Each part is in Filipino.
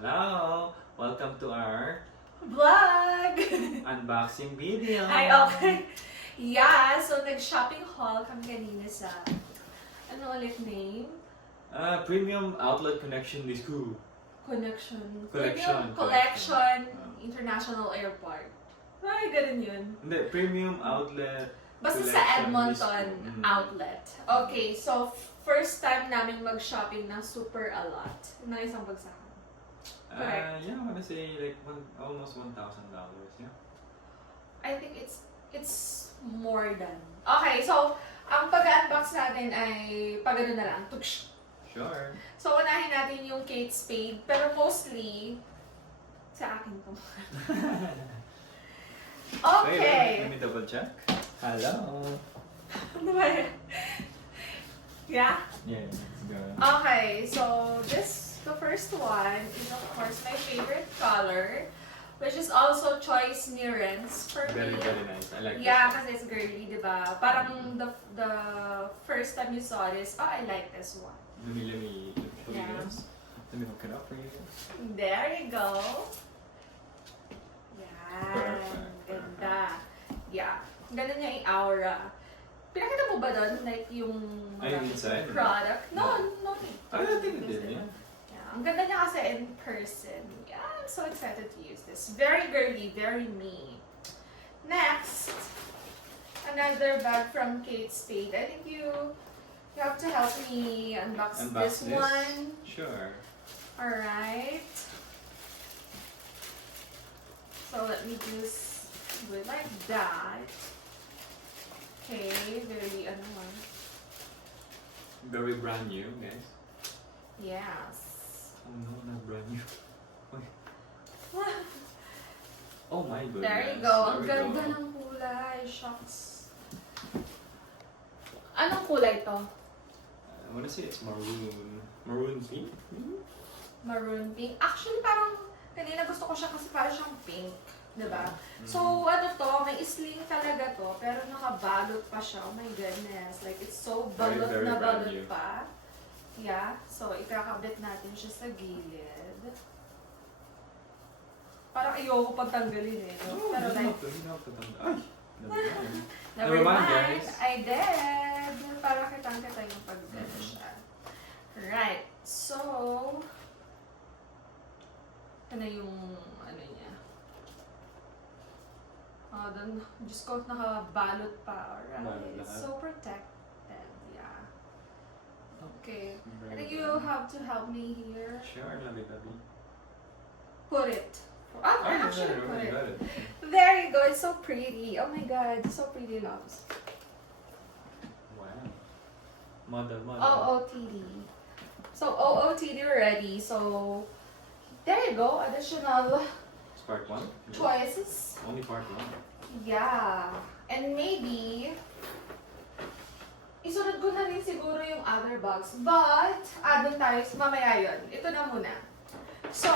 Hello! Welcome to our Vlog! unboxing video! Ay, okay. Yeah, so nag-shopping haul kami kanina sa, ano ulit name? Premium Outlet Connection Disco. Collection. Collection. Premium Collection International Airport. Ay, ganun yun. Hindi, Premium Outlet Basta sa Collection Edmonton Disco. outlet. Okay, so first time namin mag-shopping ng super a lot. Na isang bagsakan. Correct. Yeah, I wanna say like almost $1,000, yeah? I think it's more than. Okay, so ang pag-unbox natin ay pag-ano na lang. Tuksh. Sure. So unahin natin yung Kate Spade, pero mostly sa akin to. Wait, Okay. let me double check. Hello! Ano ba yun? Yeah? Yeah, let's go. Okay, so the first one is of course my favorite color, which is also Choice Nirens for Very, me. very nice. I like Yeah, this. kasi it's girly, di ba? Parang the first time you saw this, oh, I like this one. Let me show you Yeah. this. Let me hook it up for you guys. There you go. Yan. Perfect. Ganda. Yeah. Ganun niya yung aura. Pinakita mo ba doon? Like yung Ay, inside? product? No. I don't think it did, yeah. Yeah. Ang ganda niya kasi in person. Yeah, I'm so excited to use this. Very girly, very me. Next, another bag from Kate Spade. I think you have to help me unbox this one. Sure. Alright. So let me just do it like that. Okay, very ano one. Very brand new, guys. Yes. Oh no, not brand new. Oh my goodness. There you go. Ang There we ganda go. ng kulay. Shucks. Anong kulay to? I wanna say it's maroon. Maroon pink? Maroon pink. Actually, parang kanina gusto ko siya kasi parang siyang pink. Diba? Mm. So, ano to, may sling talaga to, pero nakabalot pa siya. Oh my goodness. Like, it's so Very, balot very na brand balot new. pa. Yeah. So, ikakabit natin siya sa gilid. Parang ayoko pang tanggalin eh. No? Oh, Pero like, Ay! Never mind. never Never mind, mind. guys. I did. Para kitang-kita yung pag-gano Mhm. siya. Right. So, ano yung, ano niya. Doon, Diyos ko, nakabalot pa. Balot Alright. lahat. So protected. Yeah. Okay. Very I think good. you have to help me here. Sure, lovey. Put it. Oh, I actually yeah, put you it. got it. There you go. It's so pretty. Oh my god. It's so pretty, loves. Wow. Mother. OOTD. So OOTD already. So there you go. Additional It's part 1? choices. Only part 1. Yeah. And maybe isunod ko na rin siguro yung other bags. But, doon tayo. Mamaya yun. Ito na muna. So,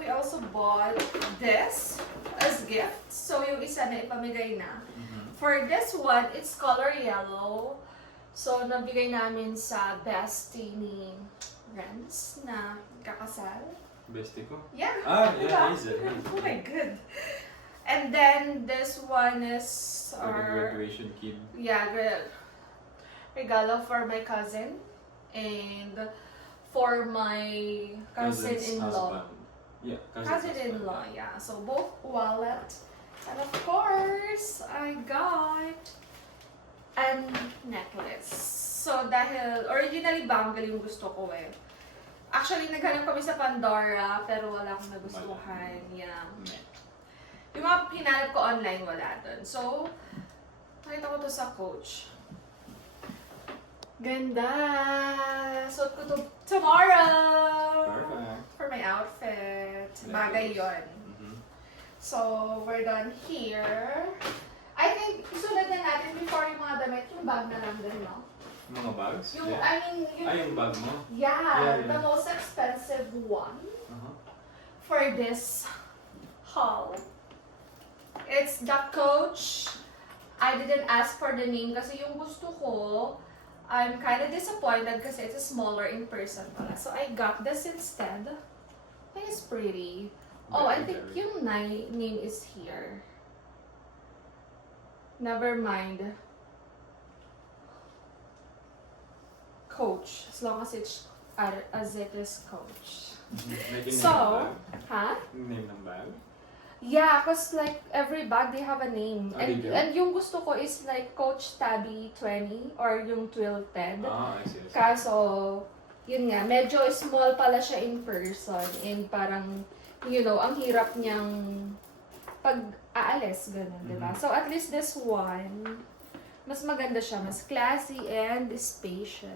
we also bought this as gift. So, yung isa na ipamigay na. For this one, it's color yellow. So, nabigay namin sa bestie ni Renz na kakasal. Bestie ko? Yeah. Ah, diba? yeah, is it? Oh my god. And then, this one is For the our... graduation kid. Yeah, regalo for my cousin and for my Cousin's cousin-in-law. husband. Yeah, Cousin-in-law, yeah. So both wallet. And of course, I got a necklace. So dahil originally bangle yung gusto ko eh. Actually, naghanap kami sa Pandora pero wala akong nagustuhan. Yeah. Yung mga hinanap ko online, wala dun. So, nakita ko to sa Coach. Ganda! Suot ko to tomorrow! Perfect. For my outfit. Necklace. Bagay yon. Mhm. So, we're done here. I think, susunod na natin before yung mga damit, yung bag na lang din, no? Mga bags? Yung, Yeah. I mean, Yung bag mo? yeah, Yeah. the most expensive one Uh-huh. for this haul. It's the Coach. I didn't ask for the name kasi yung gusto ko, I'm kind of disappointed kasi it's smaller in person pala. So I got this instead. Kaya is pretty. Oh, I Very, think very. yung name is here. Never mind. Coach, as long as it's as it is Coach. Like yung So, name ng bag? Huh? Yung name ng bag? Yeah, cause like every bag they have a name. Ah, they do? And yung gusto ko is like Coach Tabby 20 or yung Twilted. Ah, I see. Kaso, yun nga, medyo small pala siya in person and parang, you know, ang hirap niyang pag-aalis, gano'n, di ba? Mhm. So, at least this one, mas maganda siya, mas classy and spacious.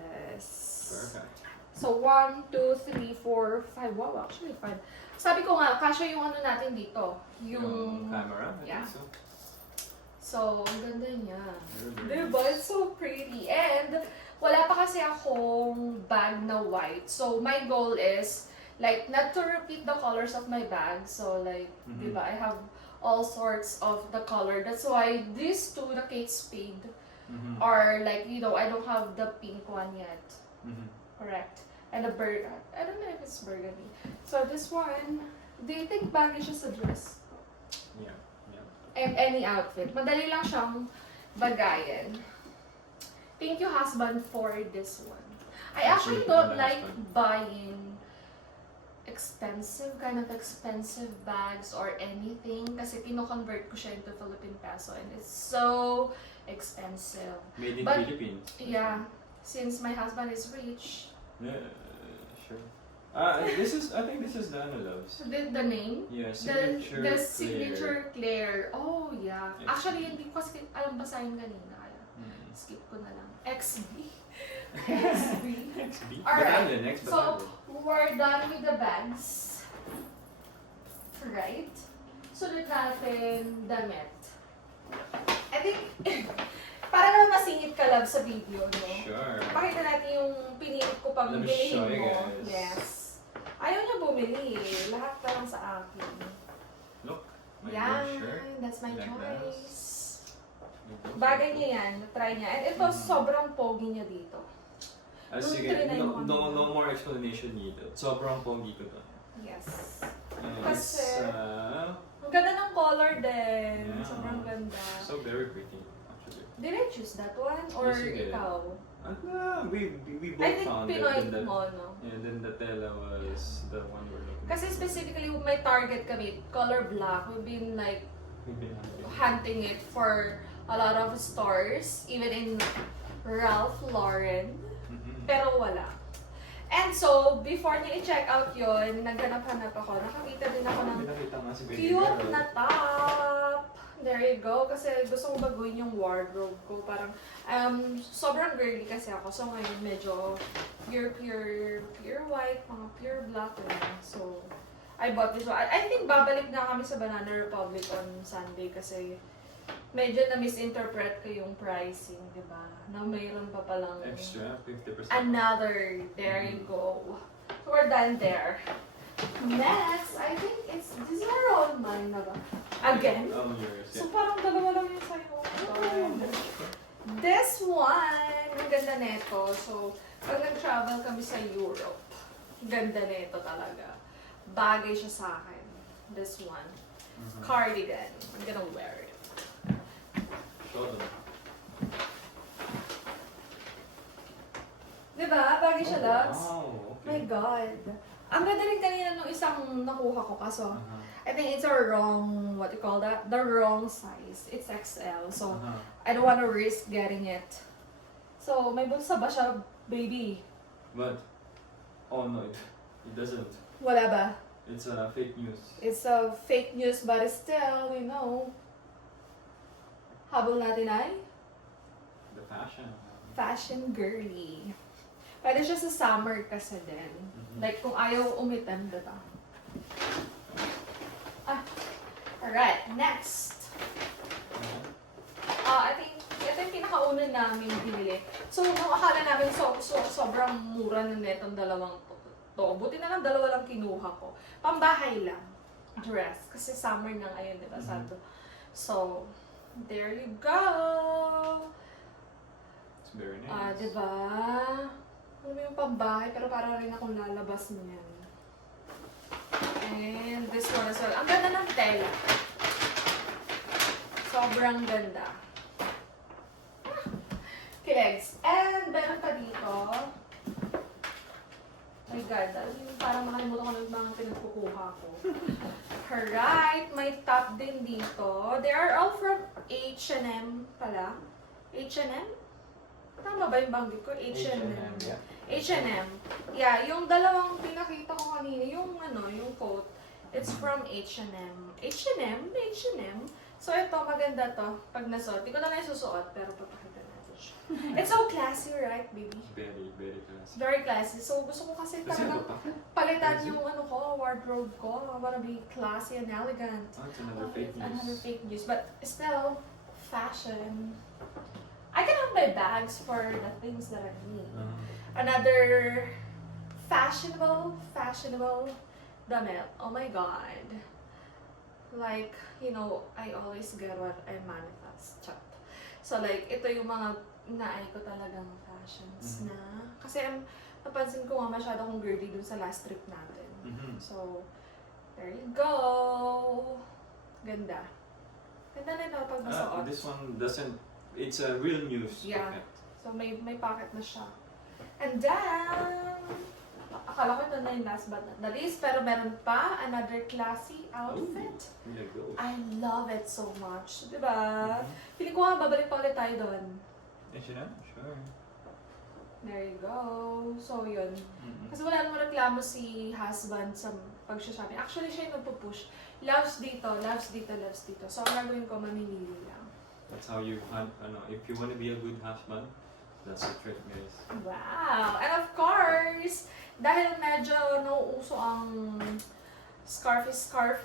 Perfect. So, 1, 2, 3, 4, 5. Wow, actually 5. Sabi ko nga, kasya yung ano natin dito. Yung camera? I Yeah. think so. So, ang ganda niya. Very, very Diba? It's so pretty. And, wala pa kasi akong bag na white. So, my goal is, like, not to repeat the colors of my bag. So, like, Mhm. diba, I have all sorts of the color. That's why these two, the Kate Spade, Mhm. are like, you know, I don't have the pink one yet. Mhm. Correct. And the I don't know if it's burgundy. So, this one, do you think bagay siya sa dress? Yeah. Yeah. And any outfit. Madali lang siyang bagayan. Thank you, husband, for this one. I actually Thank you, don't my like husband. buying kind of expensive bags or anything kasi kino-convert ko siya into Philippine peso and it's so expensive. Made in But, Philippines. Yeah, since my husband is rich, Yeah, sure. I think this is the ano loves. the name, Yeah, the signature. signature Claire. Oh, yeah. Yes. Actually, hindi ko kasi alam basahin kanina kaya Mm. skip ko na lang. XB. XB. XB. Alright. Battalion, next So, battalion. we're done with the bags. Right? Sunod natin damit. I think, para naman masingit ka love sa video, no? Sure. Pakita natin yung pinili ko pang Let me bilihin show you mo. guys. Yes. Ayaw niya bumili eh. Lahat ka lang sa akin. Look, my Yan. blue shirt. That's my Like choice. My blue Bagay shirt. niya yan. Try niya. And ito, Mhm. sobrang pogi niya dito. As you Three can, nine no, one. no more explanation needed. Sobrang pogi ko to. Yes. And Kasi, it's ang ganda ng color din. Yeah. Sobrang ganda. so very pretty, actually. Did I choose that one? Or Yes, you did. ikaw? And we both I think found it. Pinoy And then, mo, no? and then the tela was the one we're looking Kasi for. specifically, may target kami, color black. We've been like We've been hunting it for a lot of stores, even in Ralph Lauren, Mhm. pero wala. And so, before niya i-check out yun, naghanap-hanap ako. Nakakita din ako ng Pinakita nga si Baby cute Girl. na top. There you go. Kasi gusto kong baguhin yung wardrobe ko. Parang, sobrang girly kasi ako. So, ngayon medyo pure white, mga pure black. Lang. So, I bought this one. I think babalik na kami sa Banana Republic on Sunday kasi medyo na-misinterpret ko yung pricing, di ba? Na mayroon pa palang Extra, 50%. another. There you go. So, we're done there. Next, I think these are all mine na ba? Again? Yours, So, yeah. parang dalawa lang yung sa'yo. This one, ang ganda nito. So, pag nag-travel kami sa Europe, ganda nito talaga. Bagay siya sa akin. This one. Mhm. Cardigan. I'm gonna wear it. Show them. Diba? Bagay siya, loves. Wow, My okay. God. Ang ganda rin kanina nung isang nakuha ko kaso Uh-huh. I think it's a wrong, what you call that? The wrong size. It's XL. So, Uh-huh. I don't want to risk getting it. So, may bulsa ba siya, baby? But, oh no, it doesn't. Wala ba? It's fake news. It's a fake news but still, we know. Habol natin ay The fashion. fashion girly. Pwede siya sa summer kasi din. Mhm. Like, kung ayaw umitim, diba? Alright, next. Uh-huh. I think, ito yung pinakauna namin binili. So, nung akala namin sobrang mura na netong dalawang to. Buti na lang dalawa lang kinuha ko. Pambahay lang. Dress. Kasi summer nang ayun, diba? Mhm. Sabi. So, there you go! It's very nice. Diba? Ano yung pambahay, pero para rin akong lalabas niyan. as well. Ang ganda ng tela. Sobrang ganda. Okay, legs. And meron pa dito. My God, parang makalimutan ko ng mga pinagkukuha ko. Alright, may top din dito. They are all from H&M pala. H&M? Tama ba yung banggit ko? H&M. yeah. H&M. Yeah, yung dalawang pinakita ko kanina, yung yung coat, it's from H&M. H&M? H&M? So ito, maganda to. Pag nasuot, di ko na susuot, pero papakita natin siya. It's so classy, right, baby? Very, very classy. Very classy. So gusto ko kasi Kasi talagang ano pa? palitan yung wardrobe ko. I wanna be classy and elegant. Oh, it's another fake news. Another fake news. But still, fashion. I can have my bags for the things that I need. Another fashionable damit. Oh my god. Like, I always get what I manifest. Chat. So like, ito yung mga inaay ko talagang fashions na. Kasi napansin ko nga masyado akong girly dun sa last trip natin. So, there you go. Ganda. Ganda na ito pag nasuot. This one doesn't, it's a real news. Yeah. Pocket. So, may pocket na siya. And then, akala ko ito na yung last but not the least, pero meron pa another classy outfit. There you go. I love it so much. Diba? Feeling ko nga, babalik pa ulit tayo doon. H&M? Sure. There you go. So, yun. Kasi wala namang reklamo si husband sa pag-shopping. Actually, siya yung nagpo-push. Loves dito, loves dito, loves dito. So, ang gagawin ko, mamimili lang. That's how you hunt, if you want to be a good husband, that's the trick, guys. Wow! And of course, dahil medyo nauuso ang scarf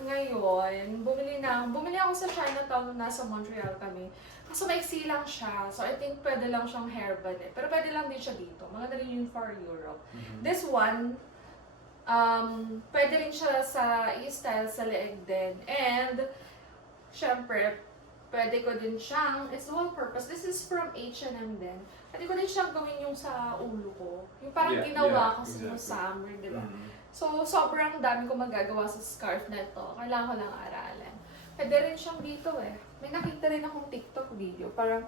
ngayon, bumili ako sa Chinatown nung nasa Montreal kami. Kaso maiksi lang siya, so I think pwede lang siyang hairband eh. Pero pwede lang din siya dito. Maganda rin yun for Europe. This one, pwede rin siya sa i-style sa leeg din. And, syempre, pwede ko din siyang, it's dual purpose. This is from H&M din. Pwede ko din siyang gawin yung sa ulo ko. Yung parang ginawa ko sa summer, di ba? So, sobrang dami ko magagawa sa scarf na ito. Kailangan ko lang aralin. Pwede rin siyang dito eh. May nakita rin akong TikTok video. Parang,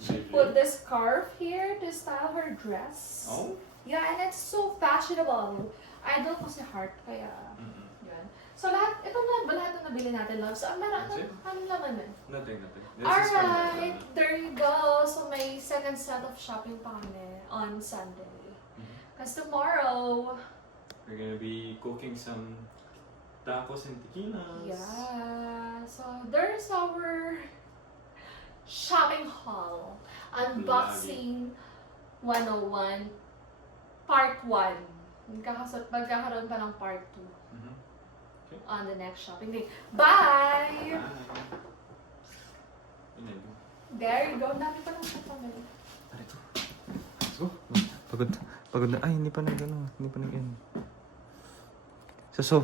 she put this scarf here to style her dress. Oh? Yeah, and it's so fashionable. Idol ko si Heart, kaya yun. So lahat, ito na ba lahat na nabili natin, love? So, ano naman eh? Nothing. Alright, there you go. So may second set of shopping pa kami on Sunday. Because tomorrow, we're gonna be cooking some tacos and tequilas. yeah, so there's our shopping haul. Unboxing 101, part 1. Magkakaroon pa ng part 2. Okay. On the next shopping day. Bye! There you go. Dami pa lang sa pamilya. Pagod na. Ay, hindi pa nag-end. So,